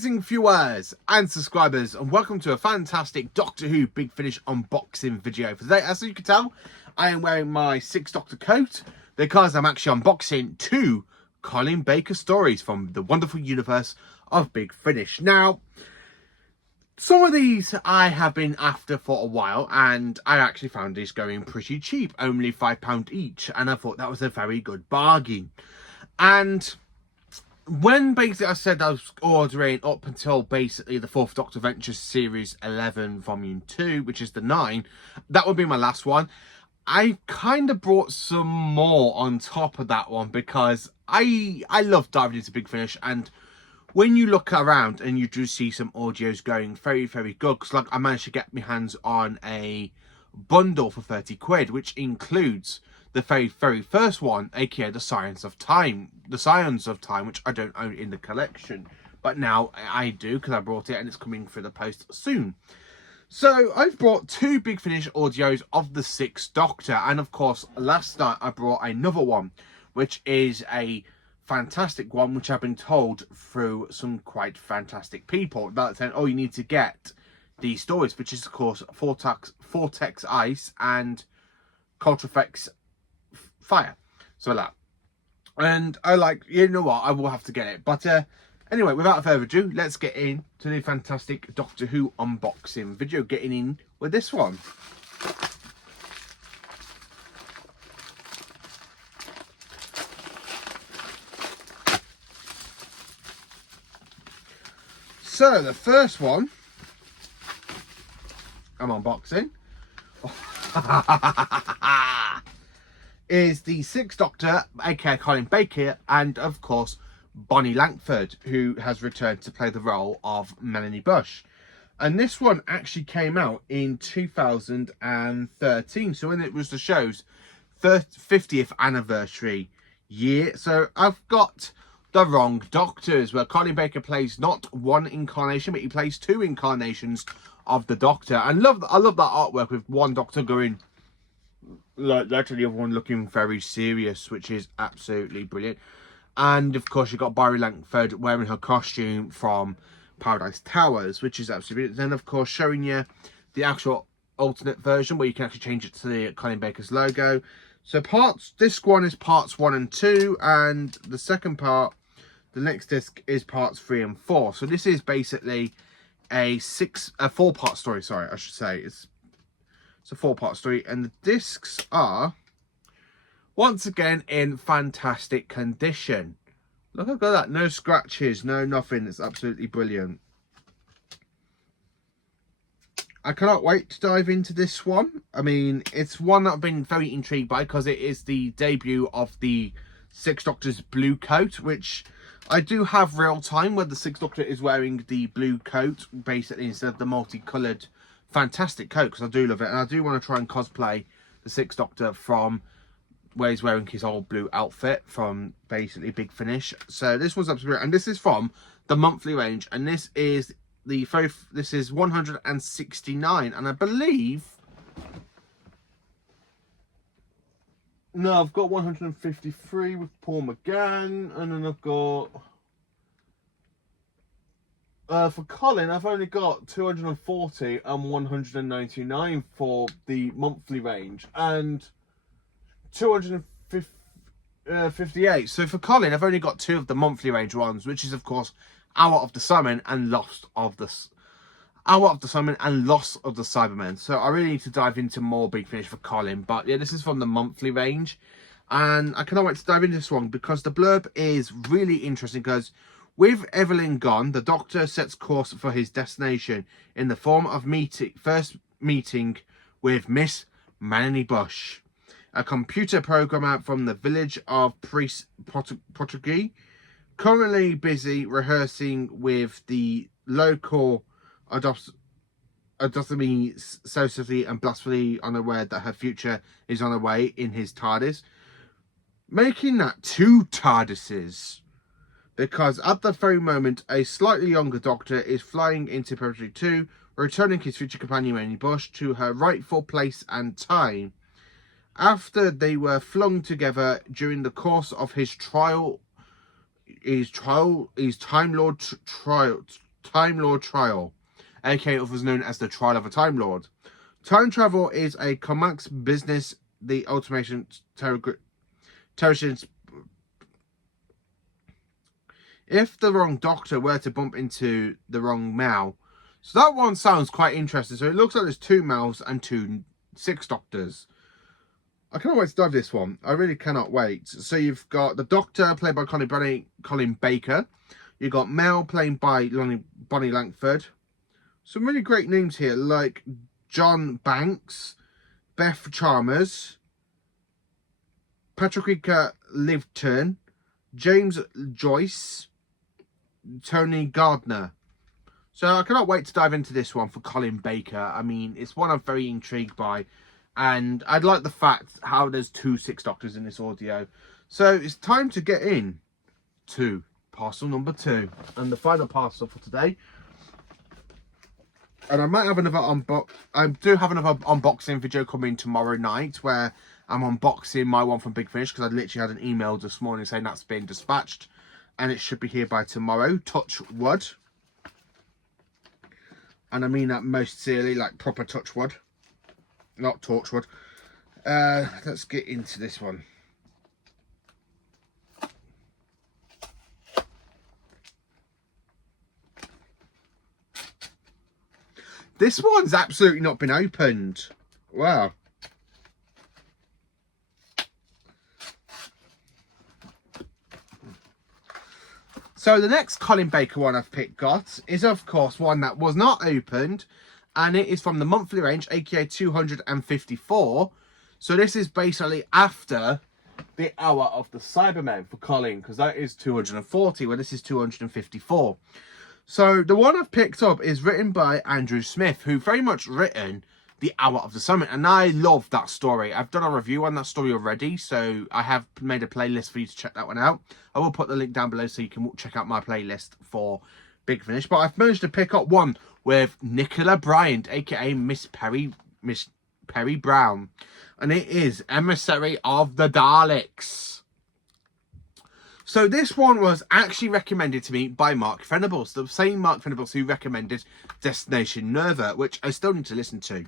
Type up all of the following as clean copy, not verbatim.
amazing viewers and subscribers, and welcome to a fantastic Doctor Who Big Finish unboxing video for today. As you can tell, I am wearing my Sixth Doctor coat because I'm actually unboxing 2 Colin Baker stories from the wonderful universe of Big Finish. Now, some of these I have been after for a while, and I actually found these going pretty cheap, only £5 each, and I thought that was a very good bargain. And when basically I said I was ordering up until basically the 4th Doctor Adventures Series 11 Volume 2, which is the 9, that would be my last one. I kind of brought some more on top of that one because I love diving into Big Finish, and when you look around and you do see some audios going very, very good, because like I managed to get my hands on a bundle for 30 quid, which includes the very first one, aka the Scions of Time, which I don't own in the collection, but now I do because I brought it and it's coming through the post soon. So I've brought 2 Big Finish audios of the 6th Doctor, and of course last night I brought another one, which is a fantastic one, which I've been told through some quite fantastic people that saying, oh, you need to get these stories, which is of course Vortex Ice and Cultrafex Fire, so like that. And I like, you know what, I will have to get it. But anyway, without further ado, let's get into the fantastic Doctor Who unboxing video, getting in with this one. So the first one I'm unboxing is the 6th Doctor, aka Colin Baker, and of course Bonnie Langford, who has returned to play the role of Melanie Bush. And this one actually came out in 2013, so when it was the show's 50th anniversary year. So I've got the wrong Doctors, where Colin Baker plays not one incarnation, but he plays 2 incarnations of the Doctor. And I love that artwork with one Doctor going like literally, everyone looking very serious, which is absolutely brilliant. And of course, you've got Bonnie Langford wearing her costume from Paradise Towers, which is absolutely brilliant. Then of course showing you the actual alternate version where you can actually change it to the Colin Baker's logo. So disc 1 is parts 1 and 2, and the second part, the next disc, is parts 3 and 4. So this is basically a 4-part story, sorry, I should say. It's a 4-part story, and the discs are once again in fantastic condition. Look, I've got that, no scratches, no nothing. It's absolutely brilliant. I cannot wait to dive into this one. I mean, it's one that I've been very intrigued by because it is the debut of the 6th Doctor's blue coat, which I do have real time where the 6th Doctor is wearing the blue coat basically instead of the multicoloured fantastic coat, because I do love it, and I do want to try and cosplay the 6th Doctor from where he's wearing his old blue outfit from basically Big Finish. So this was absolutely, and this is from the monthly range, and this is 169, and I believe no, I've got 153 with Paul McGann, and then I've got for Colin, I've only got 240 and 199 for the monthly range, and 258. So for Colin, I've only got 2 of the monthly range ones, which is of course Hour of the Summon and Lost of the Cybermen. So I really need to dive into more Big Finish for Colin. But yeah, this is from the monthly range, and I cannot wait to dive into this one because the blurb is really interesting. Because with Evelyn gone, the Doctor sets course for his destination in the form of first meeting with Miss Melanie Bush, a computer programmer from the village of Priest Portuguese, currently busy rehearsing with the local Adostomy Society and blissfully unaware that her future is on her way in his TARDIS, making that 2 TARDISes. Because at the very moment, a slightly younger Doctor is flying into Purgatory 2, returning his future companion Melanie Bush to her rightful place and time. After they were flung together during the course of his Time Lord trial, Time Lord Trial, aka others known as the Trial of a Time Lord. Time travel is a complex business. The automation terrorist. If the wrong doctor were to bump into the wrong Mal. So that one sounds quite interesting. So it looks like there's 2 Mals and 2 Sixth Doctors. I cannot wait to dive this one. I really cannot wait. So you've got the Doctor played by Colin Baker. You've got Mel played by Bonnie Langford. Some really great names here, like John Banks, Beth Chalmers, Patricia Livton, James Joyce, Tony Gardner. So I cannot wait to dive into this one for Colin Baker. I mean, it's one I'm very intrigued by. And I'd like the fact how there's 2 Sixth Doctors in this audio. So it's time to get in to parcel number 2. And the final parcel for today. And I might have another I do have another unboxing video coming tomorrow night where I'm unboxing my one from Big Finish, because I literally had an email this morning saying that's been dispatched. And it should be here by tomorrow. Touch wood. And I mean that most sincerely, like proper touch wood. Not Torchwood. Let's get into this one. This one's absolutely not been opened. Wow. So the next Colin Baker one I've got is, of course, one that was not opened. And it is from the monthly range, aka 254. So this is basically after the Hour of the Cybermen for Colin, because that is 240, where this is 254. So the one I've picked up is written by Andrew Smith, who very much written the Hour of the Summit. And I love that story. I've done a review on that story already, so I have made a playlist for you to check that one out. I will put the link down below so you can check out my playlist for Big Finish. But I've managed to pick up one with Nicola Bryant, aka Miss Perry Brown, and it is Emissary of the Daleks. So this one was actually recommended to me by Mark Venables, the same Mark Venables who recommended Destination Nerva, which I still need to listen to.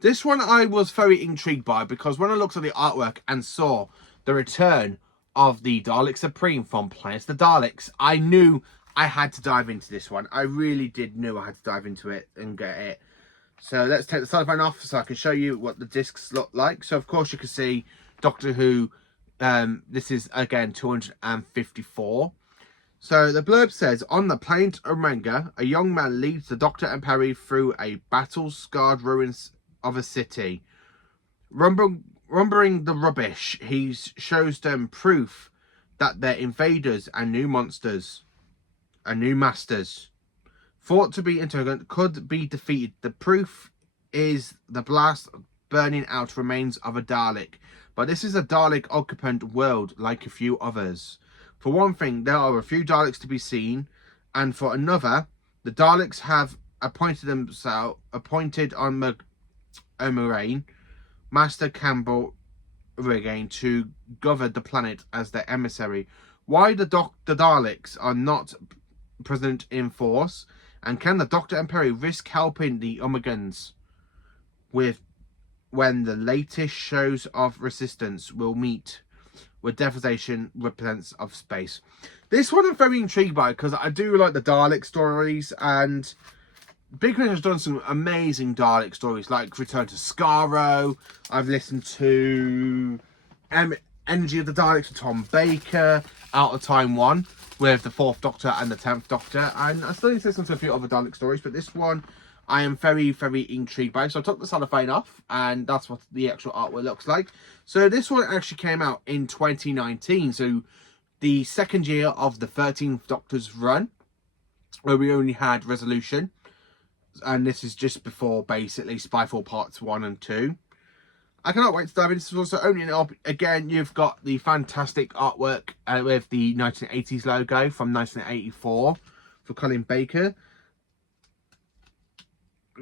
This one I was very intrigued by, because when I looked at the artwork and saw the return of the Dalek Supreme from Planet the Daleks, I knew I had to dive into this one. I really did know I had to dive into it and get it. So let's take the cellophane off so I can show you what the discs look like. So of course you can see Doctor Who. This is again 254. So the blurb says, on the planet Omega, a young man leads the Doctor and Perry through a battle-scarred ruins of a city. Rumbling the rubbish, he shows them proof that they're invaders and new monsters. And new masters, thought to be intelligent, could be defeated. The proof is the blast burning out remains of a Dalek. But this is a Dalek occupant world like a few others. For one thing, there are a few Daleks to be seen. And for another, the Daleks have appointed on O'Moraine, Master Campbell Regain, to govern the planet as their emissary. Why the Daleks are not present in force, and can the Doctor and Perry risk helping the Omegans when the latest shows of resistance will meet with devastation represents of space? This one I'm very intrigued by, because I do like the Dalek stories, and Big Finish has done some amazing Dalek stories, like Return to Skaro. I've listened to Energy of the Daleks with Tom Baker, Out of Time 1 with the 4th Doctor and the 10th Doctor, and I still need to listen to a few other Dalek stories, but this one I am very, very intrigued by. So I took the cellophane off, and that's what the actual artwork looks like. So this one actually came out in 2019, so the second year of the 13th Doctor's run, where we only had Resolution, and this is just before basically Spyfall Parts 1 and 2. I cannot wait to dive into this. So opening it up, again, you've got the fantastic artwork with the 1980s logo from 1984 for Colin Baker.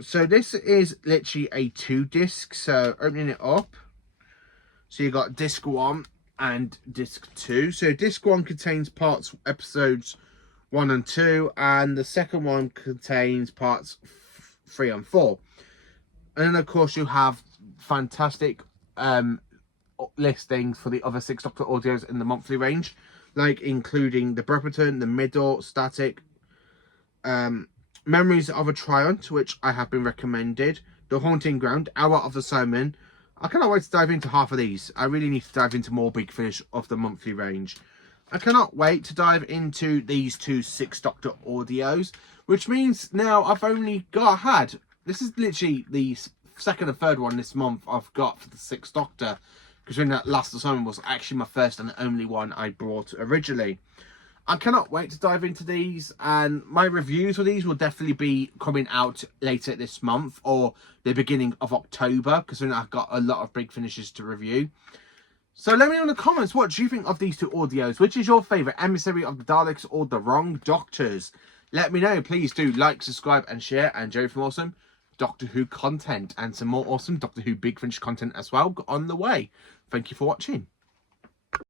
So this is literally a 2-disc. So opening it up, so you've got disc 1 and disc 2. So disc 1 contains episodes 1 and 2, and the second one contains parts 3 and 4. And then, of course, you have fantastic listings for the other 6 Doctor audios in the monthly range, like including The Brepperton, The Middle, Static, Memories of a Triumph, which I have been recommended, The Haunting Ground, Hour of the Sermon. I cannot wait to dive into half of these. I really need to dive into more Big Finish of the monthly range. I cannot wait to dive into these 2 6 Doctor audios, which means now I've only had, this is literally the second and third one this month I've got for the 6th Doctor, considering that Last Assignment was actually my first and only one I brought originally. I cannot wait to dive into these, and my reviews for these will definitely be coming out later this month or the beginning of October, because I've got a lot of Big Finishes to review. So let me know in the comments, what do you think of these 2 audios? Which is your favourite, Emissary of the Daleks or The Wrong Doctors? Let me know. Please do like, subscribe and share, and enjoy from awesome Doctor Who content and some more awesome Doctor Who Big Finish content as well on the way. Thank you for watching.